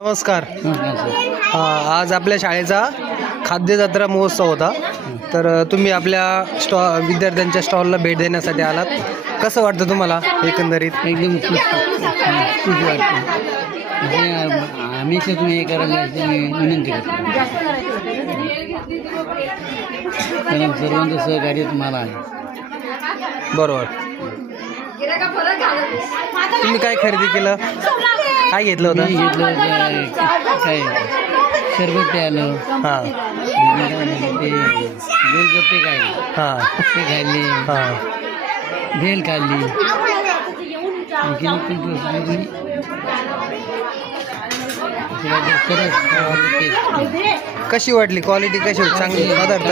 नमस्कार. आज आपल्या शाळेचा खाद्य जत्रा महोत्सव होता. तर तुम्ही आपल्या विद्यार्थ्यांच्या स्टॉलला भेट देण्यासाठी आलात. कसं वाटतं तुम्हाला एकंदरीत? एकदम खुश वाटतं. हमेशा तुम्ही हे करायला विनंती करतो, कारण सर्वांचं सहकार्य तुम्हाला आहे. बरोबर. तुम्ही काय खरेदी केलं? काय घेतलं मी होतं? घेतलं काय सरबत आलं, हां ते गोलगप्पे खायले, हां ते खाल्ले, हां. भेल खाल्ली. कशी वाटली? क्वालिटी कशी होती? चांगली? पदार्थ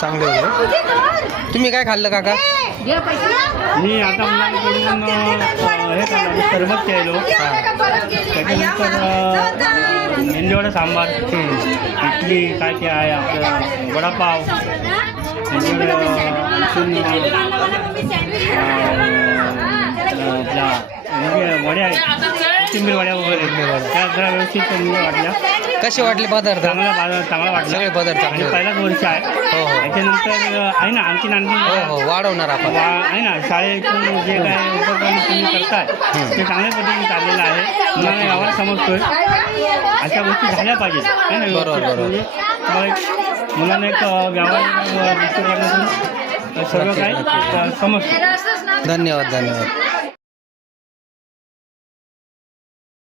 चांगले होते. तुम्ही काय खाल्लं काका? मी आता मुलांकडून हे खाल्लं, सरबत केलो, त्याच्यानंतर मेंदीवडा सांबार, इडली, काय ते आहे आपलं वडापाव, आपल्या वड्या कोथिंबीर वड्या वगैरे त्या जरा व्यवस्थित म्हणजे वाटल्या. कसे वाटले पदार्थ? चांगला वाटला. सगळे पदार्थ चांगले होते. पहिलाच वर्ष आहे. हो हो त्याच्यानंतर आहे ना आणखी हो हो वाढवणार आपण. आहे ना शाळेतून जे काय उपक्रम तुम्ही करताय ते चांगल्या पद्धतीने चाललेलं आहे. मुलांना यावर समजतोय अशा गोष्टी झाल्या पाहिजेत, आहे ना. बरोबर, बरोबर. मग मुलांना एक व्यावहारिक दृष्टिकोनातून सर्व काय समजतं. धन्यवाद.